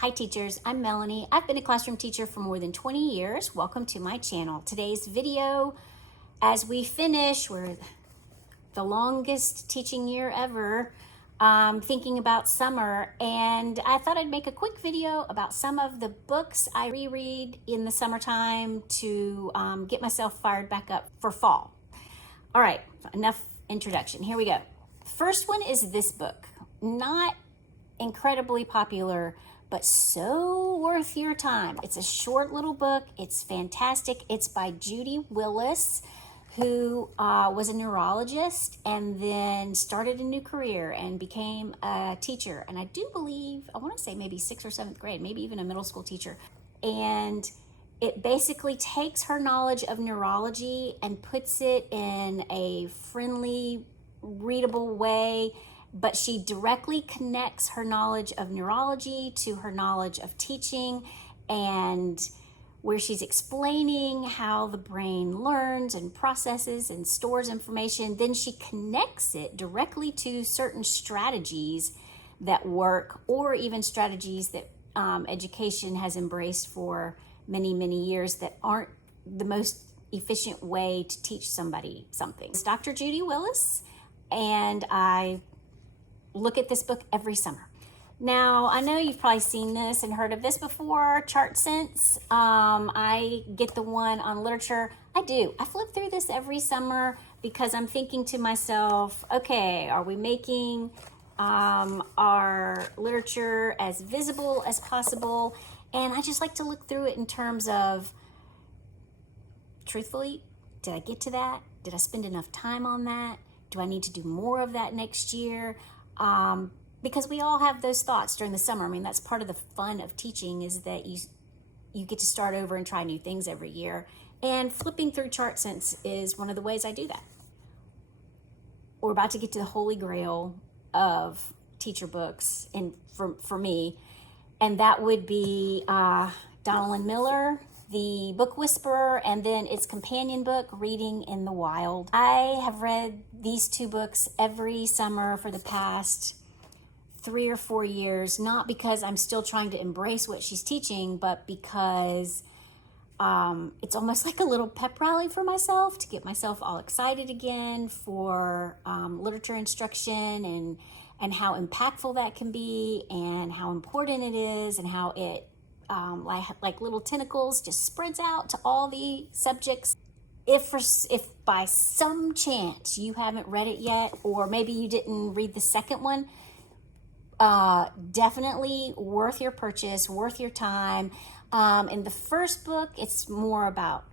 Hi teachers, I'm Melanie. I've been a classroom teacher for more than 20 years. Welcome to my channel. Today's video, as we finish, we're the longest teaching year ever, thinking about summer, and I thought I'd make a quick video about some of the books I reread in the summertime to get myself fired back up for fall. All right, enough introduction. Here we go. First one is this book. Not incredibly popular, but so worth your time. It's a short little book. It's fantastic. It's by Judy Willis, who was a neurologist and then started a new career and became a teacher. And I do believe, I want to say maybe 6th or 7th grade, maybe even a middle school teacher. And it basically takes her knowledge of neurology and puts it in a friendly, readable way, but she directly connects her knowledge of neurology to her knowledge of teaching, and where she's explaining how the brain learns and processes and stores information, then she connects it directly to certain strategies that work, or even strategies that education has embraced for many, many years that aren't the most efficient way to teach somebody something. It's Dr. Judy Willis, and I look at this book every summer. Now, I know you've probably seen this and heard of this before, Chart Sense. I get the one on literature. I do. I flip through this every summer because I'm thinking to myself, okay, are we making our literature as visible as possible? And I just like to look through it in terms of, truthfully, did I get to that? Did I spend enough time on that? Do I need to do more of that next year? Because we all have those thoughts during the summer. I mean, that's part of the fun of teaching, is that you get to start over and try new things every year. And flipping through Chart Sense is one of the ways I do that. We're about to get to the Holy Grail of teacher books, and for me, and that would be Donald Miller, The Book Whisperer, and then its companion book, Reading in the Wild. I have read these two books every summer for the past 3 or 4 years, not because I'm still trying to embrace what she's teaching, but because it's almost like a little pep rally for myself, to get myself all excited again for literature instruction, and how impactful that can be, and how important it is, and how it like little tentacles just spreads out to all the subjects. If by some chance you haven't read it yet, or maybe you didn't read the second one, definitely worth your purchase, worth your time. In the first book, it's more about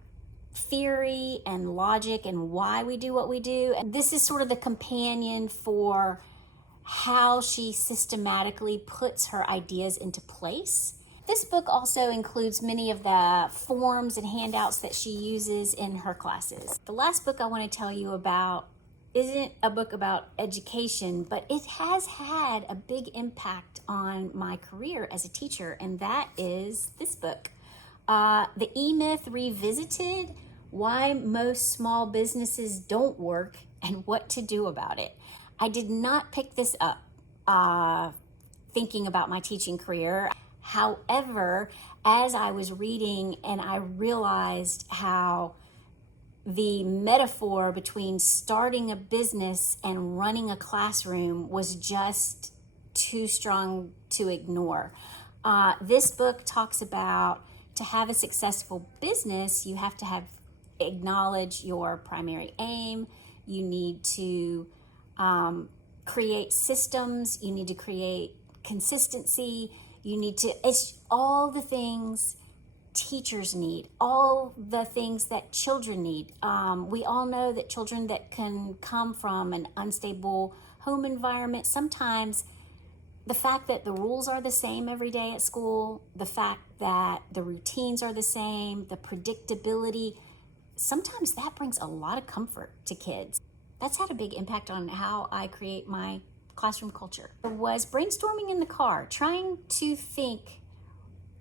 theory and logic and why we do what we do. And this is sort of the companion for how she systematically puts her ideas into place. This book also includes many of the forms and handouts that she uses in her classes. The last book I want to tell you about isn't a book about education, but it has had a big impact on my career as a teacher, and that is this book, The E-Myth Revisited: Why Most Small Businesses Don't Work and What to Do About It. I did not pick this up thinking about my teaching career. However, as I was reading, and I realized how the metaphor between starting a business and running a classroom was just too strong to ignore. This book talks about, to have a successful business, you have to acknowledge your primary aim. You need to create systems. You need to create consistency. It's all the things teachers need, all the things that children need. We all know that children that can come from an unstable home environment, sometimes the fact that the rules are the same every day at school, the fact that the routines are the same, the predictability, sometimes that brings a lot of comfort to kids. That's had a big impact on how I create my classroom culture. I was brainstorming in the car, trying to think,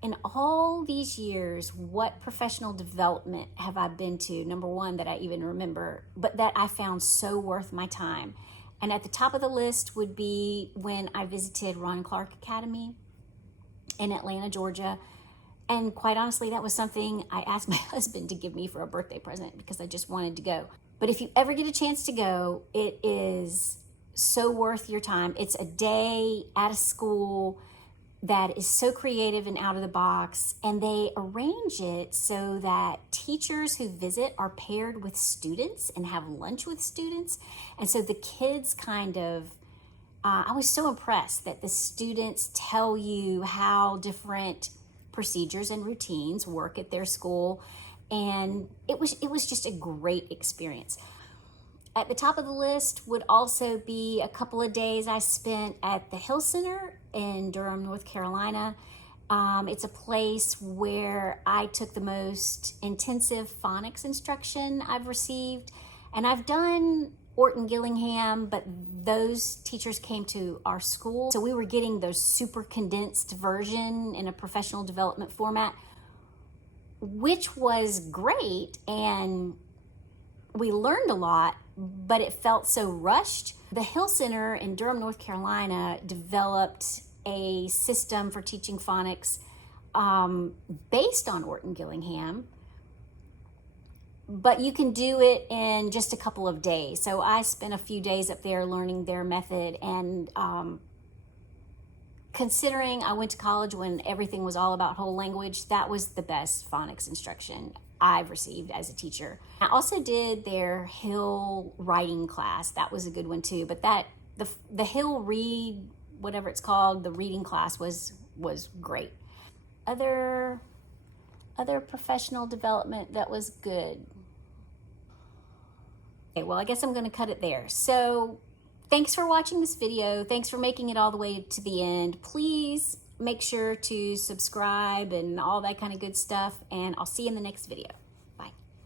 in all these years, what professional development have I been to, number one, that I even remember, but that I found so worth my time. And at the top of the list would be when I visited Ron Clark Academy. in Atlanta, Georgia. And quite honestly, that was something I asked my husband to give me for a birthday present because I just wanted to go. But if you ever get a chance to go, it is so worth your time. It's a day at a school that is so creative and out of the box, and they arrange it so that teachers who visit are paired with students and have lunch with students. And so the kids kind of, I was so impressed that the students tell you how different procedures and routines work at their school, and it was just a great experience. At the top of the list would also be a couple of days I spent at the Hill Center in Durham, North Carolina. It's a place where I took the most intensive phonics instruction I've received. And I've done Orton Gillingham, but those teachers came to our school. So we were getting those super condensed version in a professional development format, which was great. And we learned a lot, but it felt so rushed. The Hill Center in Durham, North Carolina developed a system for teaching phonics based on Orton Gillingham, but you can do it in just a couple of days. So I spent a few days up there learning their method, and considering I went to college when everything was all about whole language, that was the best phonics instruction I've received as a teacher. I also did their Hill writing class. That was a good one too. But the Hill Read, whatever it's called, the reading class was great. Other professional development that was good. Okay, well, I guess I'm going to cut it there. So thanks for watching this video. Thanks for making it all the way to the end. Please make sure to subscribe and all that kind of good stuff, and I'll see you in the next video.